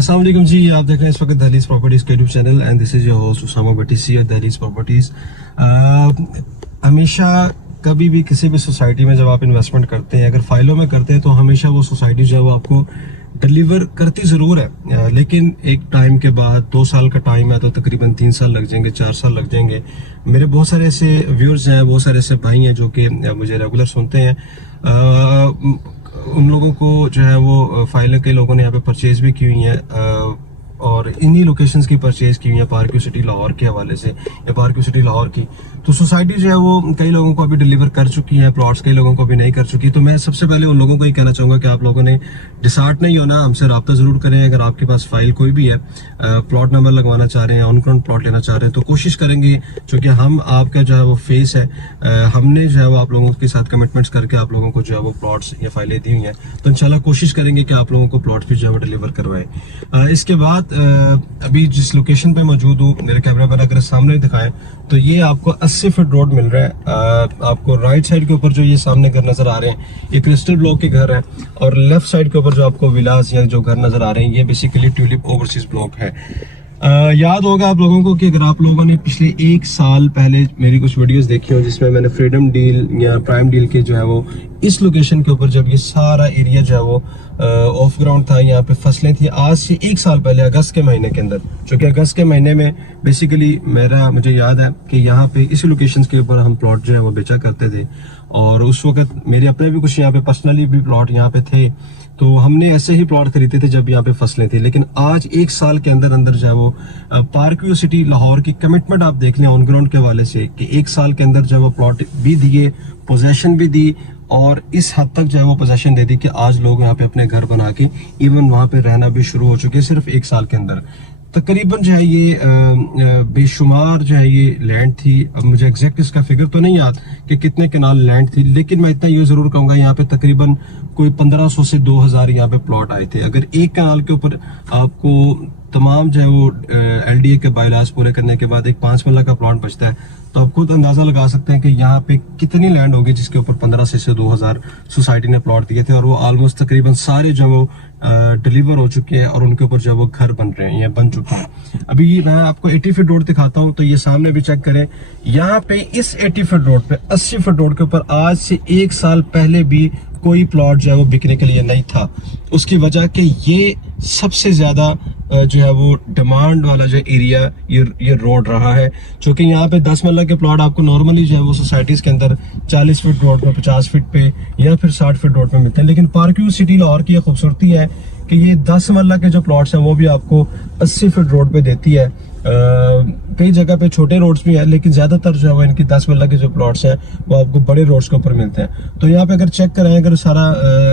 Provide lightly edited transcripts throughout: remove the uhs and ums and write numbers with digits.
अस्सलाम वालेकुम जी, आप देख रहे हैं इस वक्त दहलीज प्रॉपर्टीज का YouTube channel and this is your host Usama Bhatti CEO at Dahleez properties. हमेशा कभी भी किसी भी सोसाइटी में जब आप इन्वेस्टमेंट करते हैं, अगर फाइलों में करते हैं तो हमेशा वो सोसाइटी जो है वो आपको डिलीवर करती ज़रूर है, लेकिन एक टाइम के बाद 2 साल का टाइम है तो तकरीबन 3 साल लग जाएंगे, 4 साल लग जाएंगे। मेरे बहुत सारे ऐसे व्यूअर्स हैं, बहुत सारे ऐसे भाई हैं जो कि मुझे रेगुलर सुनते हैं। उन लोगों को जो है वो फाइल के लोगों ने यहाँ पे परचेज भी की हुई है और इन्हीं लोकेशंस की परचेज की हुई है पार्क्यू सिटी लाहौर के हवाले से या पार्क्यू सिटी लाहौर की। तो सोसाइटी जो है वो कई लोगों को अभी डिलीवर कर चुकी है, प्लॉट्स कई लोगों को अभी नहीं कर चुकी। तो मैं सबसे पहले उन लोगों को ही कहना चाहूँगा कि आप लोगों ने डिसार्ट नहीं होना, हमसे रब्ता ज़रूर करें। अगर आपके पास फाइल कोई भी है, प्लॉट नंबर लगवाना चाह रहे हैं, ऑन ग्राउंड प्लॉट लेना चाह रहे हैं, तो कोशिश करेंगे, चूँकि हम आपका जो है वो फेस है, हमने जो है वो आप लोगों के साथ कमिटमेंट्स करके आप लोगों को जो है वो प्लॉट्स या फाइलें दी हुई हैं, तो इंशाल्लाह कोशिश करेंगे कि आप लोगों को प्लॉट्स भी जो है वो डिलीवर करवाएं। इसके बाद अभी जिस लोकेशन पे मौजूद हूँ, मेरे कैमरा पर अगर सामने दिखाएं तो ये आपको 80 फीट रोड मिल रहा है। आपको राइट साइड के ऊपर जो ये सामने घर नजर आ रहे हैं, ये क्रिस्टल ब्लॉक के घर है, और लेफ्ट साइड के ऊपर जो आपको विलास या जो घर नजर आ रहे हैं, ये बेसिकली ट्यूलिप ओवरसीज ब्लॉक है। याद होगा आप लोगों को कि अगर आप लोगों ने पिछले 1 साल पहले मेरी कुछ वीडियोस देखी हो जिसमें मैंने फ्रीडम डील या प्राइम डील के जो है वो इस लोकेशन के ऊपर, जब ये सारा एरिया जो है वो ऑफ ग्राउंड था, यहाँ पे फसलें थी, आज से 1 साल पहले अगस्त के महीने के अंदर, क्योंकि अगस्त के महीने में बेसिकली मुझे याद है कि यहाँ पे इसी लोकेशन के ऊपर हम प्लॉट जो है वो बेचा करते थे, और उस वक्त मेरे अपने भी कुछ यहाँ पे पर्सनली भी प्लॉट यहाँ पे थे, तो हमने ऐसे ही प्लॉट खरीदे थे जब यहाँ पे फसलें थी। लेकिन आज 1 साल के अंदर अंदर जो है वो पार्क्यू सिटी लाहौर की कमिटमेंट आप देख लें ऑन ग्राउंड के हवाले से कि 1 साल के अंदर जो है वो प्लॉट भी दिए, पोजेशन भी दी, और इस हद तक जो है वो पोजेशन दे दी कि आज लोग यहाँ पे अपने घर बना के इवन वहाँ पे रहना भी शुरू हो चुके हैं सिर्फ 1 साल के अंदर। तकरीबन जो है ये बेशुमार जो है ये लैंड थी। अब मुझे एग्जैक्ट इसका फिगर तो नहीं याद कि कितने कनाल लैंड थी, लेकिन मैं इतना ये जरूर कहूँगा यहाँ पे तकरीबन कोई 1500 से 2000 यहाँ पे प्लॉट आए थे। अगर एक कनाल के ऊपर आपको तमाम जो है वो LDA के बायलास पूरे करने के बाद एक 5 मरला का प्लॉट बचता है, तो आप खुद अंदाजा लगा सकते हैं कि यहाँ पे कितनी लैंड होगी जिसके ऊपर 1500 से 2000 सोसाइटी ने प्लॉट दिए थे, और वो ऑलमोस्ट तकरीबन सारे जो वो डिलीवर हो चुके हैं और उनके ऊपर जो वो घर बन रहे हैं या बन चुके हैं। अभी मैं आपको 80 फीट रोड दिखाता हूँ, तो ये सामने भी चेक करें, यहाँ पे इस 80 फीट रोड पे 80 फीट रोड के ऊपर आज से 1 साल पहले भी कोई प्लॉट जो है वो बिकने के लिए नहीं था। उसकी वजह कि ये सबसे ज्यादा जो है वो डिमांड वाला जो एरिया ये रोड रहा है, क्योंकि यहाँ पे 10 मरला के प्लॉट आपको नॉर्मली जो है वो सोसाइटीज के अंदर 40 फीट रोड पे, 50 फीट पे या फिर 60 फीट रोड पे मिलते हैं। लेकिन पार्क्यू सिटी लाहौर की खूबसूरती है कि ये 10 मरला के जो प्लॉट्स हैं वो भी आपको 80 फीट रोड पे देती है। कई जगह पे छोटे रोड्स भी है, लेकिन ज्यादातर जो है वो इनकी 10 मरला के जो प्लॉट्स हैं वो आपको बड़े रोड्स के ऊपर मिलते हैं। तो यहाँ पे अगर चेक करें, अगर सारा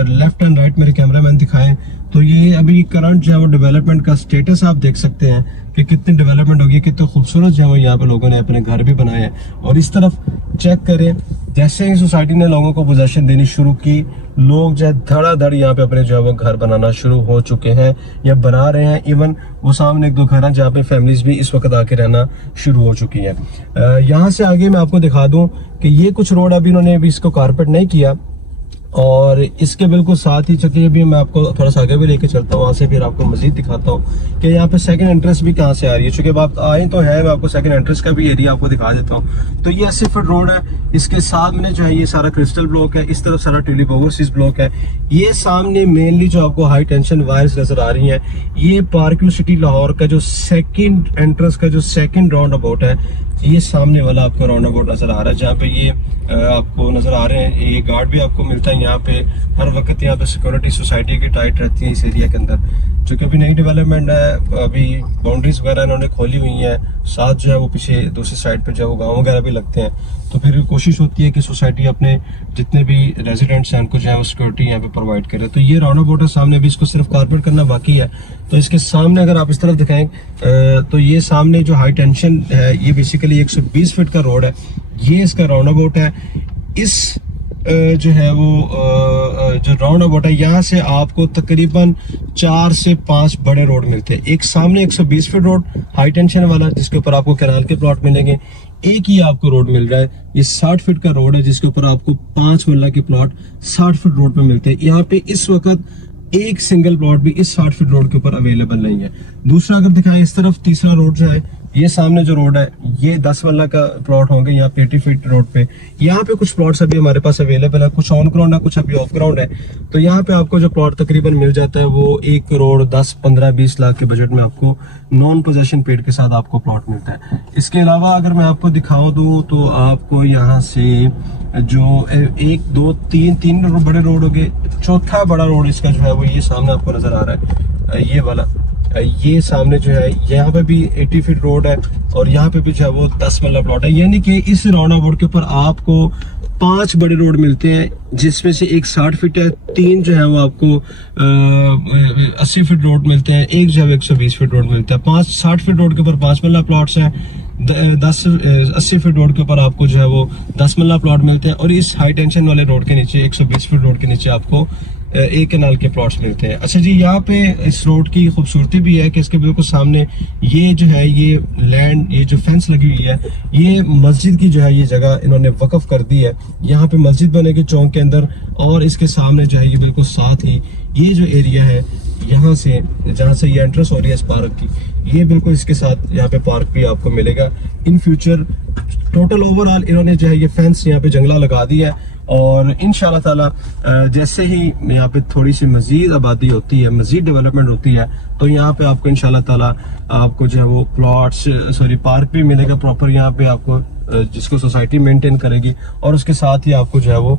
लेफ्ट एंड राइट मेरे कैमरामैन दिखाएं, तो ये अभी करंट जो है वो डेवलपमेंट का स्टेटस आप देख सकते हैं कि कितनी डेवलपमेंट होगी, कितने खूबसूरत जो है वो यहाँ पे लोगों ने अपने घर भी बनाए हैं। और इस तरफ चेक करें, जैसे ही सोसाइटी ने लोगों को पोजेशन देनी शुरू की, लोग जो है धड़ाधड़ यहाँ पे अपने जो है वो घर बनाना शुरू हो चुके हैं या बना रहे हैं। इवन वो सामने 1-2 घर हैं जहाँ पे फैमिलीज भी इस वक्त आके रहना शुरू हो चुकी है। यहाँ से आगे मैं आपको दिखा दूं कि ये कुछ रोड अभी इन्होंने अभी इसको कारपेट नहीं किया, और इसके बिल्कुल साथ ही चलिए भी मैं आपको थोड़ा सा आगे भी लेके चलता हूँ, वहाँ से फिर आपको मजीद दिखाता हूँ कि यहाँ पे सेकंड एंट्रेंस भी कहाँ से आ रही है। चूंकि बात आए तो है, मैं आपको सेकंड एंट्रेंस का भी एरिया आपको दिखा देता हूँ। तो ये 80 फीट रोड है, इसके सामने जो है ये सारा क्रिस्टल ब्लॉक है, इस तरफ सारा ट्यूलिप ओवरसीज ब्लॉक है। ये सामने मेनली जो आपको हाई टेंशन वायर्स नजर आ रही है, ये पार्क्यू सिटी लाहौर का जो सेकंड एंट्रेंस का जो सेकंड राउंड अबाउट है, ये सामने वाला आपको राउंड अबाउट नजर आ रहा है, जहाँ पे ये आपको नजर आ रहे हैं। ये गार्ड भी आपको मिलता है यहाँ पे, हर वक्त यहाँ पे सिक्योरिटी सोसाइटी की टाइट रहती है इस एरिया के अंदर। जो कि अभी नई डेवलपमेंट है, अभी बाउंड्रीज वगैरह इन्होंने खोली हुई हैं, साथ जो है वो पीछे दूसरी साइड पे जो है वो गाँव वगैरह भी लगते हैं। तो फिर कोशिश होती है कि सोसाइटी अपने जितने भी रेजिडेंट्स हैं उनको जो है वो सिक्योरिटी यहाँ पे प्रोवाइड करे। तो ये राउंड अबाउट है सामने, भी इसको सिर्फ कारपेट करना बाकी है। तो इसके सामने अगर आप इस तरफ दिखाएं, तो ये सामने जो हाई टेंशन है, ये बेसिकली 120 फीट का रोड है, ये इसका राउंड अबाउट है। इस जो है वो जो राउंड अबाउट है, यहाँ से आपको तकरीबन 4 से 5 बड़े रोड मिलते हैं। एक सामने 120 फीट रोड हाई टेंशन वाला, जिसके ऊपर आपको कैनाल के प्लॉट मिलेंगे। एक ही आपको रोड मिल रहा है, ये 60 फीट का रोड है, जिसके ऊपर आपको 5 मरला के प्लॉट 60 फीट रोड पे मिलते हैं। यहाँ पे इस वक्त एक सिंगल प्लॉट भी इस 60 फीट रोड के ऊपर अवेलेबल नहीं है। दूसरा अगर दिखाएं इस तरफ, तीसरा रोड जो है, ये सामने जो रोड है ये 10 वाला का प्लॉट होंगे यहाँ पे 80 फीट रोड पे। यहाँ पे कुछ प्लॉट्स अभी हमारे पास अवेलेबल है, कुछ ऑन ग्राउंड है, कुछ अभी ऑफ ग्राउंड है। तो यहाँ पे आपको जो प्लॉट तकरीबन मिल जाता है वो 1 करोड़ 10, 15, 20 लाख के बजट में आपको नॉन पोजेशन पेड के साथ आपको प्लॉट मिलता है। इसके अलावा अगर मैं आपको दिखाऊं दूं तो आपको यहाँ से जो 1, 2, 3 बड़े रोड हो गए, चौथा बड़ा रोड इसका जो है वो ये सामने आपको नजर आ रहा है, ये वाला, ये सामने जो है यहाँ पे भी 80 फीट रोड है और यहाँ पे भी जो है वो 10 वाला प्लॉट है। यानी कि इस राउंड बोर्ड के ऊपर आपको 5 बड़े रोड मिलते हैं, जिसमें से एक 60 फीट है, 3 जो है वो आपको 80 फीट रोड मिलते हैं, एक जो है 120 फीट रोड मिलता है। 60 फीट रोड के ऊपर 5 मल्ला प्लॉट्स हैं, 80 फीट रोड के ऊपर आपको जो है वो 10 मल्ला प्लॉट मिलते हैं और इस हाई टेंशन वाले रोड के नीचे 120 फीट रोड के नीचे आपको एक कनाल के प्लॉट्स मिलते हैं। अच्छा जी, यहाँ पे इस रोड की खूबसूरती भी है कि इसके बिल्कुल सामने ये जो है ये लैंड, ये जो फेंस लगी हुई है, ये मस्जिद की जो है ये जगह इन्होंने वक्फ कर दी है। यहाँ पे मस्जिद बनेगी चौक के अंदर और इसके सामने जो है ये बिल्कुल साथ ही ये जो एरिया है यहाँ से, जहाँ से ये एंट्रेंस हो रही है इस पार्क की, ये बिल्कुल इसके साथ यहाँ पे पार्क भी आपको मिलेगा इन फ्यूचर। टोटल ओवरऑल इन्होंने जो है ये फेंस यहाँ पे जंगला लगा दिया है और इंशाल्लाह ताला जैसे ही यहाँ पे थोड़ी सी मजीद आबादी होती है, मजीद डेवलपमेंट होती है, तो यहाँ पे आपको इंशाल्लाह ताला आपको जो है वो प्लॉट्स, पार्क भी मिलेगा प्रॉपर यहाँ पे आपको, जिसको सोसाइटी मेंटेन करेगी और उसके साथ ही आपको जो है वो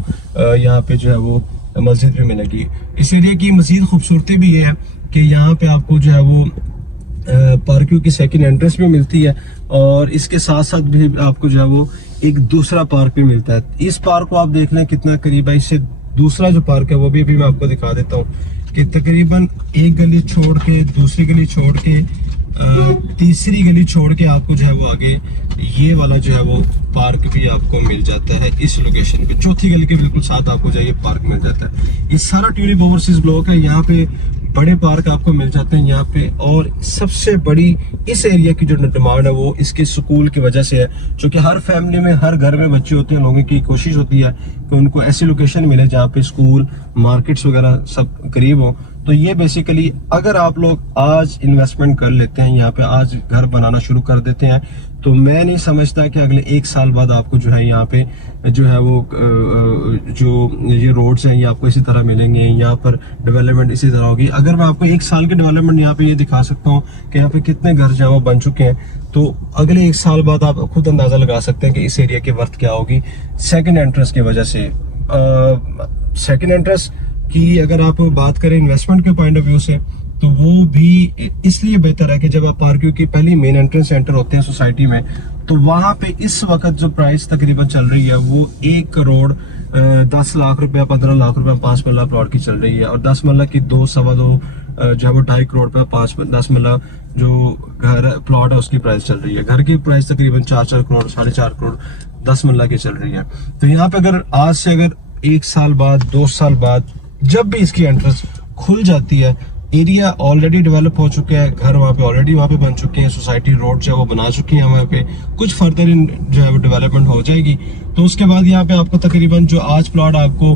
यहाँ पे जो है वो मस्जिद भी मिलेगी। इस एरिया की मजीद खूबसूरती भी ये है कि यहाँ पे आपको जो है वो पार्किंग की सेकंड एंट्रेंस भी मिलती है और इसके साथ साथ भी आपको जो है वो एक दूसरा पार्क भी मिलता है। इस पार्क को आप देख लें कितना करीब है, इससे दूसरा जो पार्क है वो भी अभी मैं आपको दिखा देता हूँ कि तकरीबन एक गली छोड़ के, दूसरी गली छोड़ के, तीसरी गली छोड़ के आपको जो है वो आगे ये वाला जो है वो पार्क भी आपको मिल जाता है इस लोकेशन पे। चौथी गली के बिल्कुल साथ आपको जो ये पार्क मिल जाता है। ये सारा ट्यूलिप ओवरसीज ब्लॉक है, यहाँ पे बड़े पार्क आपको मिल जाते हैं यहाँ पे। और सबसे बड़ी इस एरिया की जो डिमांड है वो इसके स्कूल की वजह से है, जो कि हर फैमिली में, हर घर में बच्चे होते हैं, लोगों की कोशिश होती है कि उनको ऐसी लोकेशन मिले जहाँ पे स्कूल, मार्केट्स वगैरह सब करीब हो। तो ये बेसिकली अगर आप लोग आज इन्वेस्टमेंट कर लेते हैं, यहाँ पे आज घर बनाना शुरू कर देते हैं, तो मैं नहीं समझता कि अगले 1 साल बाद आपको जो है यहाँ पे जो है वो जो ये रोड्स हैं ये आपको इसी तरह मिलेंगे, यहाँ पर डेवलपमेंट इसी तरह होगी। अगर मैं आपको 1 साल के डेवलपमेंट यहाँ पे ये दिखा सकता हूँ कि यहाँ पे कितने घर जो है वो बन चुके हैं, तो अगले 1 साल बाद आप खुद अंदाजा लगा सकते हैं कि इस एरिया की वर्थ क्या होगी सेकेंड एंट्रेंस की वजह से। सेकेंड एंट्रेंस की अगर आप बात करें इन्वेस्टमेंट के पॉइंट ऑफ व्यू से, तो वो भी इसलिए बेहतर है कि जब आप पार्किंग की पहली मेन एंट्रेंस एंटर होते हैं सोसाइटी में, तो वहां पे इस वक्त जो प्राइस तकरीबन चल रही है वो 1 करोड़ 10 लाख रुपया, 15 लाख रुपया 5 मल्ला प्लॉट की चल रही है। और 10 मल्ला की 2, सवा 2 जो है वो 2.5 करोड़ पे 10 मल्ला जो घर प्लॉट है उसकी प्राइस चल रही है। घर की प्राइस तकरीबन 4 करोड़, 4.5 करोड़ 10 मल्ला की चल रही है। तो यहाँ पे अगर आज से अगर 1 साल बाद, 2 साल बाद जब भी इसकी एंट्रेंस खुल जाती है, एरिया ऑलरेडी डेवलप हो चुका है, घर वहाँ पे ऑलरेडी वहाँ पे बन चुके हैं, सोसाइटी रोड जो है वो बना चुकी है वहाँ पे, कुछ फर्दर जो है वो डेवलपमेंट हो जाएगी, तो उसके बाद यहाँ पे आपको तकरीबन जो आज प्लॉट आपको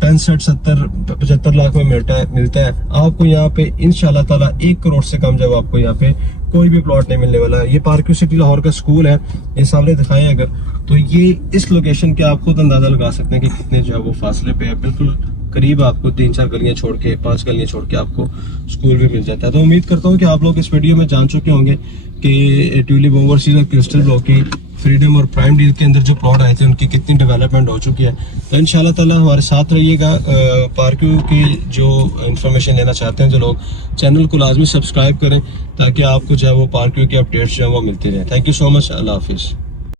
65, 70, 75 लाख में मिलता है, आपको यहाँ पे इंशाल्लाह ताला 1 करोड़ से कम जब आपको यहाँ पे कोई भी प्लॉट नहीं मिलने वाला है। ये पार्किंग सिटी लाहौर का स्कूल है, ये सामने दिखाएं अगर, तो ये इस लोकेशन के आप खुद अंदाजा लगा सकते हैं कि कितने जो है वो फासले पे है, बिल्कुल करीब आपको 3-4 गलियां छोड़ के, 5 गलियां छोड़ के आपको स्कूल भी मिल जाता है। तो उम्मीद करता हूं कि आप लोग इस वीडियो में जान चुके होंगे कि ट्यूलिप ओवरसीज और क्रिस्टल ब्लॉक की फ्रीडम और प्राइम डील के अंदर जो प्लॉट आए थे उनकी कितनी डेवलपमेंट हो चुकी है। तो इंशाल्लाह ताला हमारे साथ रहिएगा। पार्किंग की जो इन्फॉर्मेशन लेना चाहते हैं जो लोग, चैनल को लाजमी सब्सक्राइब करें ताकि आपको जो है वो पार्किंग की अपडेट्स जो है वो मिलती रहे। थैंक यू सो मच, अल्लाह हाफिज़।